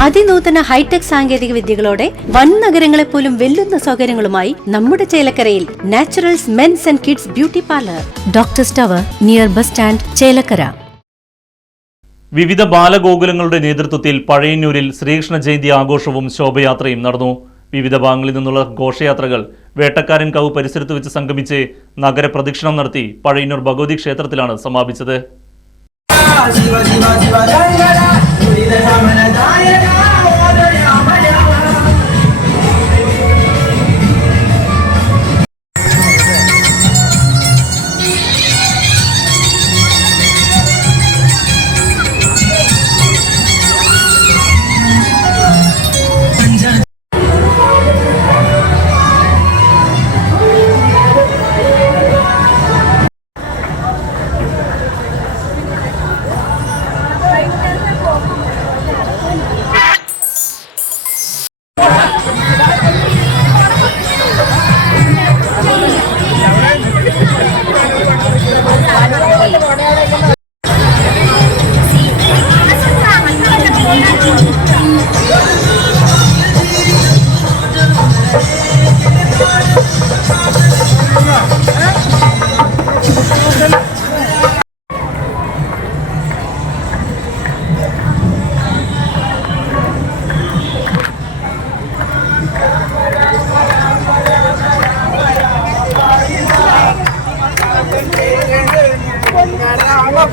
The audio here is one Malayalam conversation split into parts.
അതിനൂതന ഹൈടെക് സാങ്കേതിക വിദ്യകളോടെ വൻ നഗരങ്ങളെ പോലും വെല്ലുന്ന സൗകര്യങ്ങളുമായി നമ്മുടെ ചേലക്കരയിൽ Naturals men's and kids beauty parlour doctor സ്റ്റവർ near bus stand Chelakkara വിവിധ ബാലഗോകുലങ്ങളുടെ നേതൃത്വത്തിൽ പഴയന്നൂരിൽ ശ്രീകൃഷ്ണ ജയന്തി ആഘോഷവും ശോഭയാത്രയും നടന്നു വിവിധ ഭാഗങ്ങളിൽ നിന്നുള്ള ഘോഷയാത്രകൾ വേട്ടക്കാരൻ കവ് പരിസരത്ത് വെച്ച് സംഗമിച്ച് നഗരപ്രദക്ഷിണം നടത്തി പഴയന്നൂർ ഭഗവതി ക്ഷേത്രത്തിലാണ് സമാപിച്ചത്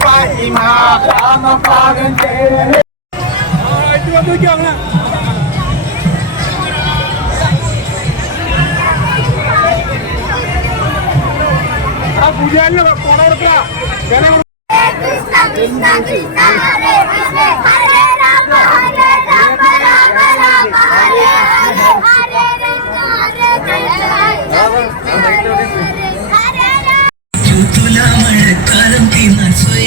രാമ രാമ പാകം ചേരേ Krishna Krishna Krishna Hare Krishna Hare Rama Hare Rama Rama Rama Hare Hare Hare Krishna Hare Krishna Hare Krishna Hare Rama തുലാമഴക്കാലം തീർന്നാൽ സ്വയംവരം